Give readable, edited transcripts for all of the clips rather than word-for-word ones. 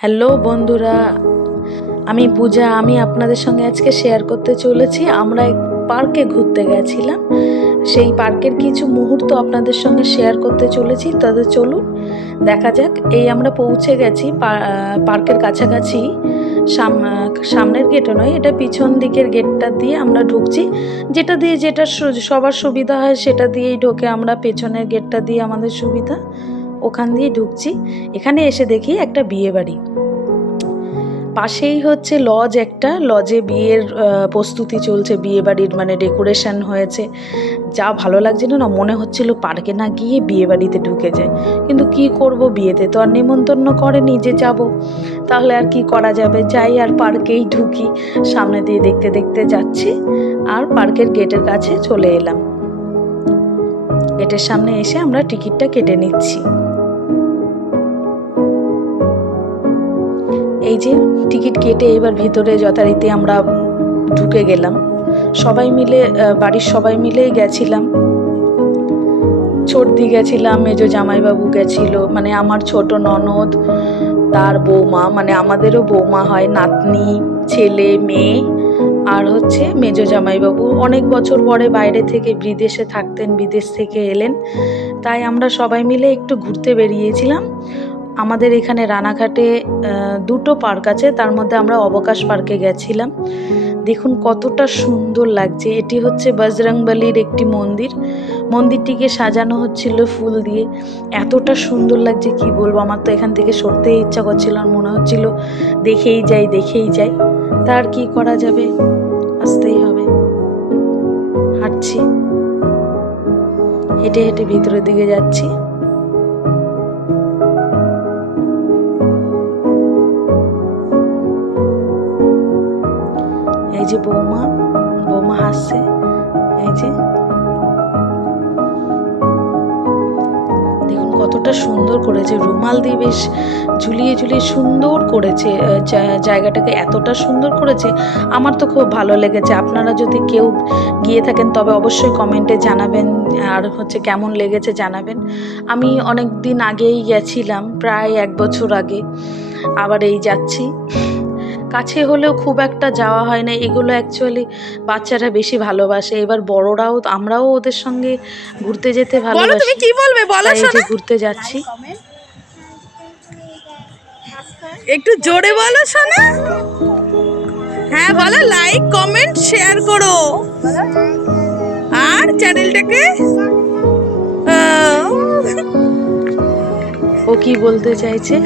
Hello বন্ধুরা, আমি পূজা। আমি আপনাদের সঙ্গে আজকে শেয়ার করতে চলেছি আমরা এক পার্কে ঘুরতে গেছিলাম। সেই পার্কের কিছু মুহূর্ত আপনাদের সঙ্গে শেয়ার করতে চলেছি। তবে চলুন দেখা যাক। এই আমরা পৌঁছে গেছি পার্কের কাছাকাছি। সামনের গেটও নয়, এটা পিছন দিকের গেটটা দিয়ে আমরা ঢুকছি। যেটা সবার সুবিধা হয় সেটা দিয়েই ঢোকে। আমরা পেছনের গেটটা দিয়ে আমাদের সুবিধা, ওখান দিয়ে ঢুকছি। এখানে এসে দেখি একটা বিয়ে বাড়ি। পাশেই হচ্ছে লজ, একটা লজে বিয়ের প্রস্তুতি চলছে। বিয়ে বাড়ির মানে ডেকোরেশন হয়েছে। যা ভালো লাগছিল না, মনে হচ্ছিল পার্কে না গিয়ে বিয়ে বাড়িতে ঢুকে যায়। কিন্তু কি করব, বিয়েতে তো আর নেমন্তন্ন করেনি যে যাব, তাহলে আর কি করা যাবে। যাই আর পার্কেই ঢুকি। সামনে দিয়ে দেখতে দেখতে যাচ্ছি আর পার্কের গেটের কাছে চলে এলাম। গেটের সামনে এসে আমরা টিকিটটা কেটে নিচ্ছি। এই যে টিকিট কেটে এবার ভিতরে যথারীতি আমরা ঢুকে গেলাম। সবাই মিলে, বাড়ির সবাই মিলেই গেছিলাম। ছোটদি গেছিলাম, মেজো জামাইবাবু গেছিল, মানে আমার ছোট ননদ, তার বৌমা, মানে আমাদেরও বৌমা হয়, নাতনি, ছেলে, মেয়ে, আর হচ্ছে মেজো জামাইবাবু অনেক বছর পরে বাইরে থেকে বিদেশে থাকতেন, বিদেশ থেকে এলেন। তাই আমরা সবাই মিলে একটু ঘুরতে বেরিয়েছিলাম। আমাদের এখানে রানাঘাটে দুটো পার্ক আছে, তার মধ্যে আমরা অবকাশ পার্কে গেছিলাম। দেখুন কতটা সুন্দর লাগছে। এটি হচ্ছে বজরংবলির একটি মন্দির। মন্দিরটিকে সাজানো হচ্ছিল ফুল দিয়ে। এতটা সুন্দর লাগছে কি বলবো। আমার তো এখান থেকে সরতেই ইচ্ছা করছিল না, মনে হচ্ছিল দেখেই যাই। তার কি করা যাবে, আসতেই হবে। হাঁটছি, হেঁটে হেঁটে ভিতরের দিকে যাচ্ছি। এই যে বৌমা হাসছে। এই যে দেখুন কতটা সুন্দর করেছে, রুমাল দিয়ে বেশ ঝুলিয়ে সুন্দর করেছে। জায়গাটাকে এতটা সুন্দর করেছে, আমার তো খুব ভালো লেগেছে। আপনারা যদি কেউ গিয়ে থাকেন তবে অবশ্যই কমেন্টে জানাবেন, আর হচ্ছে কেমন লেগেছে জানাবেন। আমি অনেক দিন আগেই গেছিলাম, প্রায় 1 বছর আগে। আবার এই যাচ্ছি। কাছে হলেও খুব একটা যাওয়া হয় না। এগুলো অ্যাকচুয়ালি বাচ্চারা বেশি ভালোবাসে। এবার বড়রাও, আমরাও ওদের সঙ্গে ঘুরতে যেতে বলো, তুমি ভালোবাসি। কি বলবে বলো তাই এই যে শোনা। ঘুরতে যাচ্ছি। একটু জোরে বলো শোনা। হ্যাঁ বলো, লাইক কমেন্ট শেয়ার করো আর চ্যানেলটাকে ও কি বলতে চাইছে,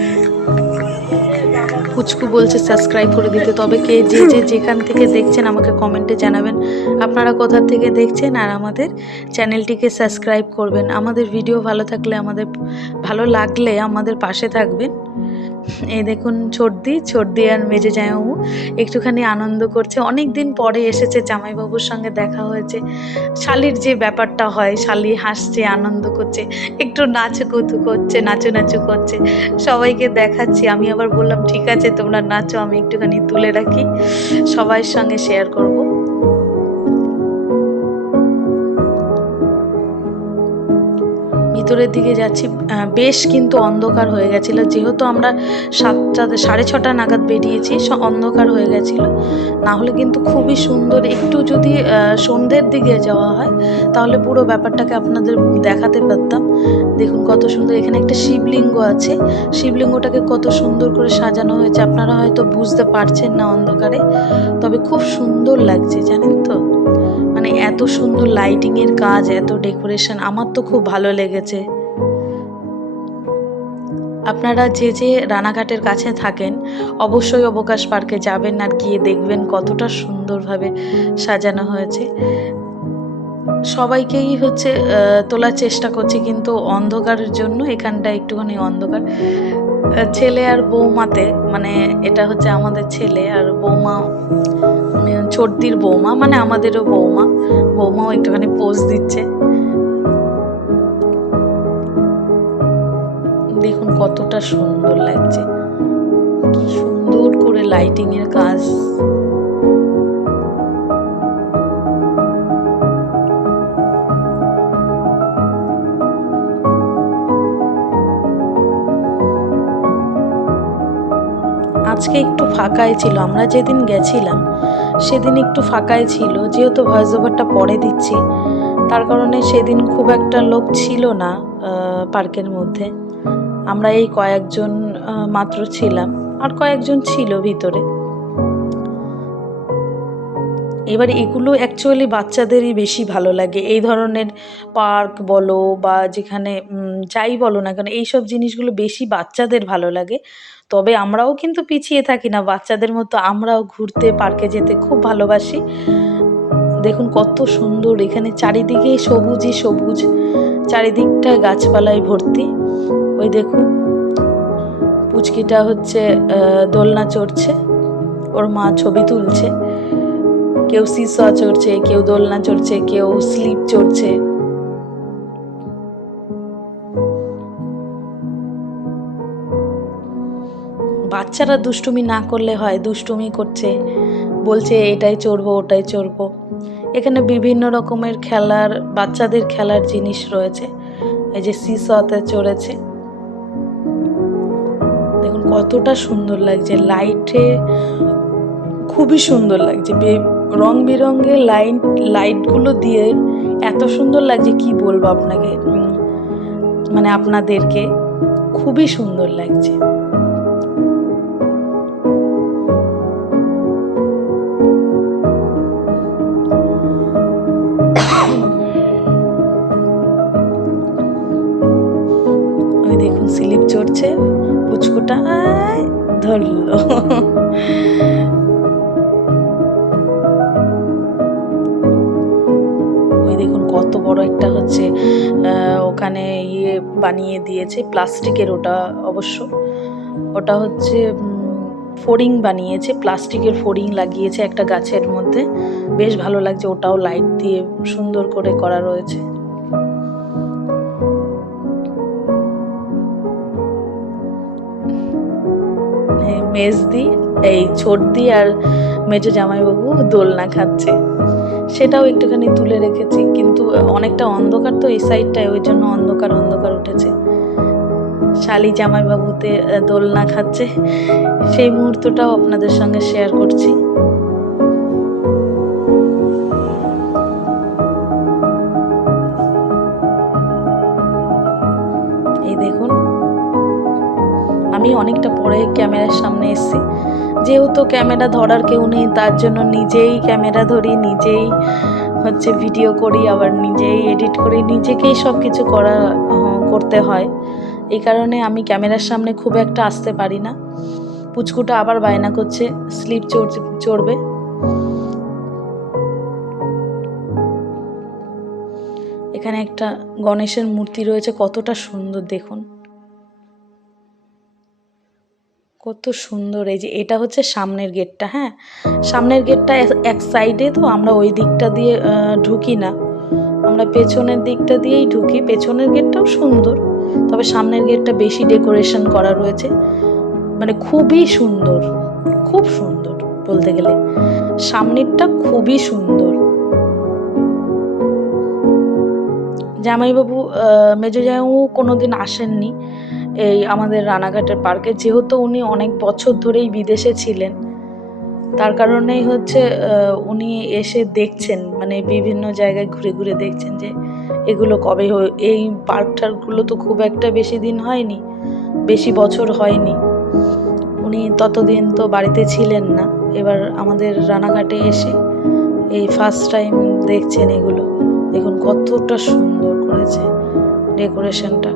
পুচকু বলছে সাবস্ক্রাইব করে দিতে। তবে কে যেখান থেকে দেখছেন আমাকে কমেন্টে জানাবেন আপনারা কোথা থেকে দেখছেন, আর আমাদের চ্যানেলটিকে সাবস্ক্রাইব করবেন। আমাদের ভিডিও ভালো থাকলে, আমাদের ভালো লাগলে আমাদের পাশে থাকবেন। এই দেখুন ছোটদি আর মেজো জামাইবাবু একটুখানি আনন্দ করছে। অনেক দিন পরে এসেছে, জামাইবাবুর সঙ্গে দেখা হয়েছে। শালির যে ব্যাপারটা হয়, শালি হাসছে, আনন্দ করছে, একটু নাচকুতু করছে, নাচু করছে। সবাইকে দেখাচ্ছি। আমি আবার বললাম ঠিক আছে তোমরা নাচো, আমি একটুখানি তুলে রাখি, সবার সঙ্গে শেয়ার করব। ভিতরের দিকে যাচ্ছি। বেশ কিন্তু অন্ধকার হয়ে গেছিল, যেহেতু আমরা 7:30 নাগাদ বেরিয়েছি, অন্ধকার হয়ে গেছিল। না হলে কিন্তু খুবই সুন্দর। একটু যদি সন্ধ্যের দিকে যাওয়া হয় তাহলে পুরো ব্যাপারটাকে আপনাদের দেখাতে পারতাম। দেখুন কত সুন্দর, এখানে একটা শিবলিঙ্গ আছে। শিবলিঙ্গটাকে কত সুন্দর করে সাজানো হয়েছে। আপনারা হয়তো বুঝতে পারছেন না অন্ধকারে, তবে খুব সুন্দর লাগছে, জানেন তো। মানে এত সুন্দর লাইটিংয়ের কাজ, এত ডেকোরেশন, আমার তো খুব ভালো লেগেছে। আপনারা যে রানাঘাটের কাছে থাকেন অবশ্যই অবকাশ পার্কে যাবেন আর গিয়ে দেখবেন কতটা সুন্দরভাবে সাজানো হয়েছে। সবাইকেই হচ্ছে তোলার চেষ্টা করছি, কিন্তু অন্ধকারের জন্য এখানটা একটুখানি অন্ধকার। ছেলে আর বৌমাতে, মানে এটা হচ্ছে আমাদের ছেলে আর বৌমা, ছোটদির বৌমা, মানে আমাদেরও বৌমাও একটুখানি পোজ দিচ্ছে। দেখুন কতটা সুন্দর লাগছে, কি সুন্দর করে লাইটিং এর কাজ। আজকে একটু ফাঁকাই ছিল, আমরা যেদিন গেছিলাম সেদিন একটু ফাঁকাই ছিল, যেহেতু ভয়েস ওভারটা পরে দিচ্ছি তার কারণে সেদিন খুব একটা লোক ছিল না পার্কের মধ্যে। আমরা এই কয়েকজন মাত্র ছিলাম, আর কয়েকজন ছিল ভিতরে। এবার এগুলো অ্যাকচুয়ালি বাচ্চাদেরই বেশি ভালো লাগে, এই ধরনের পার্ক বলো বা যেখানে যাই বলো না কেন, এইসব জিনিসগুলো বেশি বাচ্চাদের ভালো লাগে। তবে আমরাও কিন্তু পিছিয়ে থাকি না, বাচ্চাদের মতো আমরাও ঘুরতে পার্কে যেতে খুব ভালোবাসি। দেখুন কত সুন্দর, এখানে চারিদিকে সবুজই সবুজ, চারিদিকটা গাছপালায় ভর্তি। ওই দেখুন পুচকিটা হচ্ছে দোলনা চড়ছে, ওর মা ছবি তুলছে। কেউ সিস চড়ছে, কেউ দোলনা চড়ছে, কেউ স্লিপ চড়ছে। বাচ্চারা দুষ্টুমি না করলে হয়, দুষ্টুমি করছে, বলছে এটাই চড়বো ওটাই চড়বো। এখানে বিভিন্ন রকমের খেলার, বাচ্চাদের খেলার জিনিস রয়েছে। এই যে সিসতে চড়েছে, দেখুন কতটা সুন্দর লাগছে, লাইটে খুবই সুন্দর লাগছে, রং বেরঙের লাইটগুলো দিয়ে এত সুন্দর লাগছে, কি বলবো আপনাকে, মানে আপনাদেরকে, খুবই সুন্দর লাগছে। ওই দেখুন স্লিপ চড়ছে, পুচকুটা ধরলো। ওই দেখুন কত বড় একটা হচ্ছে ওখানে ইয়ে বানিয়ে দিয়েছে প্লাস্টিকের, ওটা অবশ্য ওটা হচ্ছে ফড়িং বানিয়েছে, প্লাস্টিকের ফড়িং লাগিয়েছে একটা গাছের মধ্যে, বেশ ভালো লাগছে। ওটাও লাইট দিয়ে সুন্দর করে করা রয়েছে। মেজদি, এই ছোটদি আর মেজো জামাইবাবু দোলনা খাচ্ছে, সেটাও একটুখানি তুলে রেখেছি, কিন্তু অনেকটা অন্ধকার তো এই সাইডটায়, ওই জন্য অন্ধকার অন্ধকার উঠেছে। শালি জামাইবাবুতে দোলনা খাচ্ছে, সেই মুহূর্তটাও আপনাদের সঙ্গে শেয়ার করছি। এই দেখুন আমি অনেকটা পরে ক্যামেরার সামনে এসেছি, যেহেতু ক্যামেরা ধরার কেউ নেই তার জন্য নিজেই ক্যামেরা ধরি, নিজেই হচ্ছে ভিডিও করি, আবার নিজেই এডিট করি, নিজেকেই সব কিছু করতে হয়। এই কারণে আমি ক্যামেরার সামনে খুব একটা আসতে পারি না। পুচকুটা আবার বায়না করছে স্লিপ চড়বে। এখানে একটা গণেশের মূর্তি রয়েছে, কতটা সুন্দর দেখুন, কত সুন্দর। এই যে এটা হচ্ছে সামনের গেটটা, হ্যাঁ সামনের গেটটা এক সাইডে, তো আমরা ওই দিকটা দিয়ে ঢুকি না, আমরা পেছনের দিকটা দিয়েই ঢুকি। পেছনের গেটটাও সুন্দর, তবে সামনের গেটটা বেশি ডেকোরেশন করা রয়েছে, মানে খুবই সুন্দর, খুব সুন্দর বলতে গেলে সামনেরটা খুবই সুন্দর। জামাইবাবু মেজো জামাইবাবু কোনোদিন আসেননি এই আমাদের রানাঘাটের পার্কে, যেহেতু উনি অনেক বছর ধরেই বিদেশে ছিলেন, তার কারণেই হচ্ছে উনি এসে দেখছেন, মানে বিভিন্ন জায়গায় ঘুরে ঘুরে দেখছেন যে এগুলো কবে এই পার্কটারগুলো তো খুব একটা বেশি দিন হয়নি, বেশি বছর হয়নি, উনি ততদিন তো বাড়িতে ছিলেন না। এবার আমাদের রানাঘাটে এসে এই ফার্স্ট টাইম দেখছেন এগুলো। দেখুন কতটা সুন্দর করেছে ডেকোরেশনটা।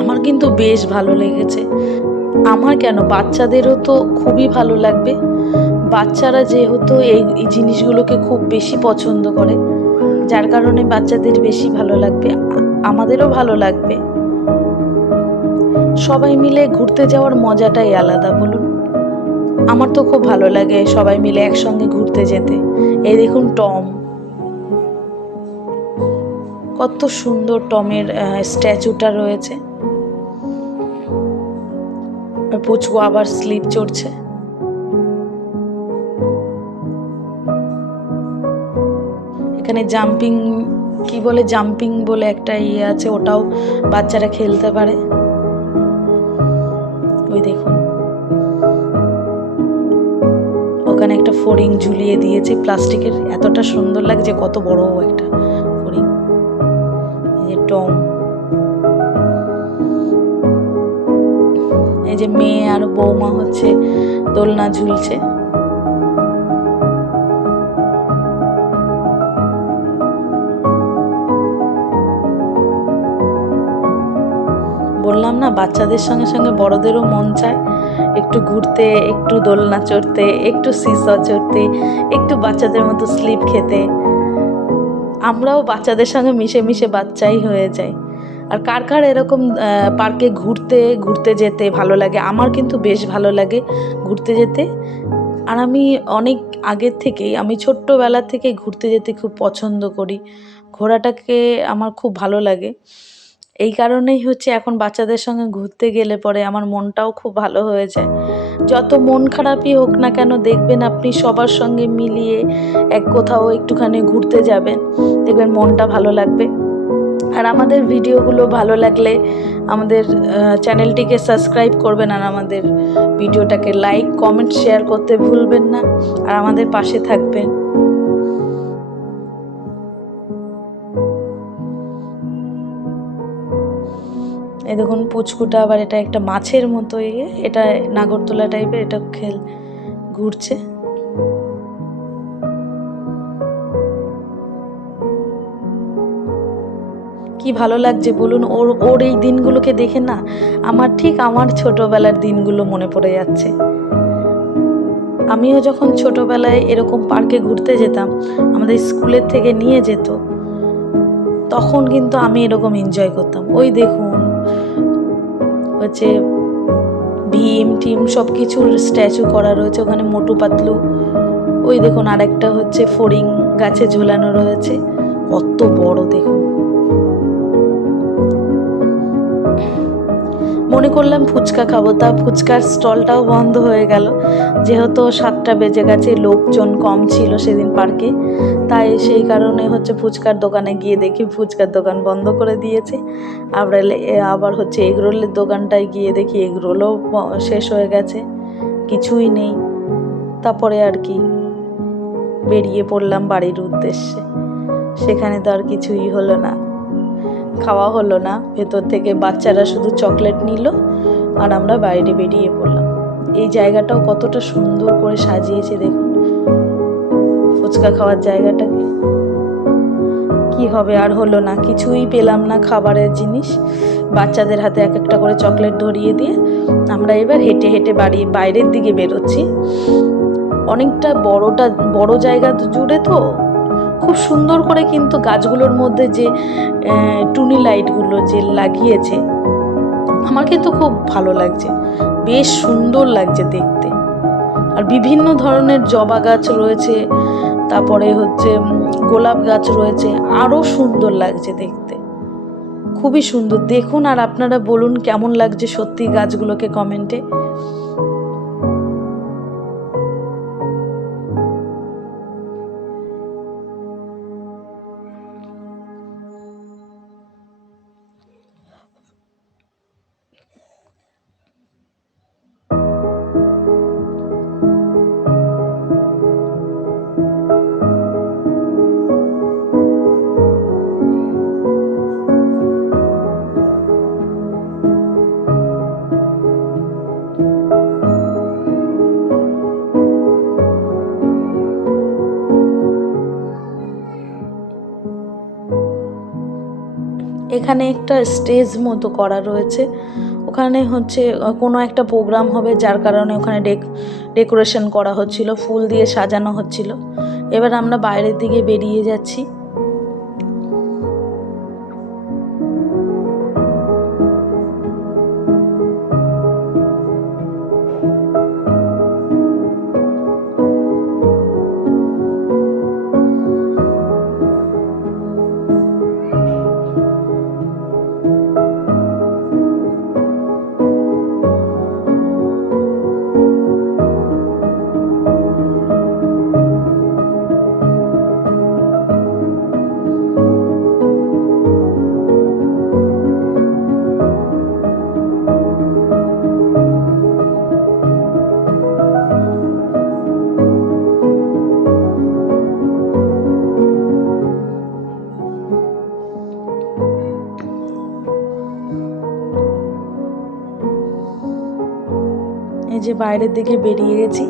আমার কিন্তু বেশ ভালো লেগেছে, আমার কেন বাচ্চাদেরও তো খুবই ভালো লাগবে, বাচ্চারা যেহেতু এই জিনিসগুলোকে খুব বেশি পছন্দ করে, যার কারণে বাচ্চাদের বেশি ভালো লাগবে, আমাদেরও ভালো লাগবে। সবাই মিলে ঘুরতে যাওয়ার মজাটাই আলাদা বলুন, আমার তো খুব ভালো লাগে সবাই মিলে একসঙ্গে ঘুরতে যেতে। এই দেখুন টম, কত সুন্দর টমের স্ট্যাচুটা রয়েছে। পুচকু আবার স্লিপ চড়ছে। এখানে জাম্পিং কি বলে জাম্পিং বলে একটা ইয়ে আছে, ওটাও বাচ্চারা খেলতে পারে। ওই দেখুন ওখানে একটা ফড়িং ঝুলিয়ে দিয়েছে প্লাস্টিকের, এতটা সুন্দর লাগছে, কত বড় একটা ফড়িং। এই যে টম, এই যে মেয়ে আর বৌমা হচ্ছে দোলনা ঝুলছে। বললাম না, বাচ্চাদের সঙ্গে সঙ্গে বড়দেরও মন চায় একটু ঘুরতে, একটু দোলনা চড়তে, একটু সিসা চড়তে, একটু বাচ্চাদের মতো স্লিপ খেতে। আমরাও বাচ্চাদের সঙ্গে মিশে মিশে বাচ্চাই হয়ে যাই। আর কার কার এরকম পার্কে ঘুরতে ঘুরতে যেতে ভালো লাগে? আমার কিন্তু বেশ ভালো লাগে ঘুরতে যেতে। আর আমি অনেক আগের থেকেই, আমি ছোট্টবেলা থেকে ঘুরতে যেতে খুব পছন্দ করি। ঘোরাটাকে আমার খুব ভালো লাগে। এই কারণেই হচ্ছে এখন বাচ্চাদের সঙ্গে ঘুরতে গেলে পরে আমার মনটাও খুব ভালো হয়ে যায়। যত মন খারাপই হোক না কেন, দেখবেন আপনি সবার সঙ্গে মিলিয়ে এক কোথাও একটুখানি ঘুরতে যাবেন, দেখবেন মনটা ভালো লাগবে। আর আমাদের ভিডিওগুলো ভালো লাগলে আমাদের চ্যানেলটিকে সাবস্ক্রাইব করবেন, আর আমাদের ভিডিওটাকে লাইক কমেন্ট শেয়ার করতে ভুলবেন না, আর আমাদের পাশে থাকবেন। এই দেখুন পুচকুটা আবার, এটা একটা মাছের মতো এটা নাগরদোলা টাইপের, এটা ঘুরছে। কি ভালো লাগছে বলুন, ওর এই দিনগুলোকে দেখে না আমার ঠিক আমার ছোটবেলার দিনগুলো মনে পড়ে যাচ্ছে। আমিও যখন ছোটবেলায় এরকম পার্কে ঘুরতে যেতাম, আমাদের স্কুলের থেকে নিয়ে যেত, তখন কিন্তু আমি এরকম এনজয় করতাম। ওই দেখুন হচ্ছে ভীম টিম সব কিছুর স্ট্যাচু করা রয়েছে ওখানে, মোটু পাতলু। ওই দেখুন আরেকটা হচ্ছে ফড়িং গাছে ঝোলানো রয়েছে, কত বড় দেখুন। মনে করলাম ফুচকা খাবো, তা ফুচকার স্টলটাও বন্ধ হয়ে গেল, যেহেতু 7টা বেজে গেছে, লোকজন কম ছিল সেদিন পার্কে, তাই সেই কারণে হচ্ছে ফুচকার দোকানে গিয়ে দেখি ফুচকার দোকান বন্ধ করে দিয়েছে। আবার হচ্ছে এগরোলের দোকানটায় গিয়ে দেখি এগরোলও শেষ হয়ে গেছে, কিছুই নেই। তারপরে আর কি বেরিয়ে পড়লাম বাড়ির উদ্দেশ্যে। সেখানে তো আর কিছুই হলো না, খাওয়া হলো না। ভেতর থেকে বাচ্চারা শুধু চকলেট নিল, আর আমরা বাইরে বেরিয়ে পড়লাম। এই জায়গাটাও কতটা সুন্দর করে সাজিয়েছে দেখুন, ফুচকা খাওয়ার জায়গাটাকে। কি হবে, আর হলো না, কিছুই পেলাম না খাবারের জিনিস। বাচ্চাদের হাতে এক একটা করে চকলেট ধরিয়ে দিয়ে আমরা এবার হেঁটে হেঁটে বাইরের দিকে বেরোচ্ছি। অনেকটা বড় জায়গা জুড়ে তো, খুব সুন্দর করে কিন্তু গাছগুলোর মধ্যে যে টুনি লাইটগুলো যে লাগিয়েছে, আমার কিন্তু খুব ভালো লাগছে, বেশ সুন্দর লাগছে দেখতে। আর বিভিন্ন ধরনের জবা গাছ রয়েছে, তারপরে হচ্ছে গোলাপ গাছ রয়েছে, আরও সুন্দর লাগছে দেখতে, খুবই সুন্দর দেখুন। আর আপনারা বলুন কেমন লাগছে সত্যি গাছগুলোকে কমেন্টে। এখানে একটা স্টেজ মতো করা রয়েছে, ওখানে হচ্ছে কোনো একটা প্রোগ্রাম হবে, যার কারণে ওখানে ডেকোরেশন করা হচ্ছিল, ফুল দিয়ে সাজানো হচ্ছিল। এবার আমরা বাইরের দিকে বেরিয়ে যাচ্ছি। এই যে বাইরের দিকে বেরিয়ে গেছি।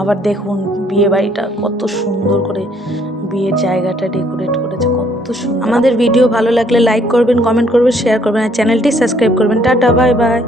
আবার দেখুন বিয়ে বাড়িটা কত সুন্দর করে বিয়ের জায়গাটা ডেকোরেট করেছে, কত সুন্দর। আমাদের ভিডিও ভালো লাগলে লাইক করবেন, কমেন্ট করবেন, শেয়ার করবেন আর চ্যানেলটি সাবস্ক্রাইব করবেন। Tata, bye bye.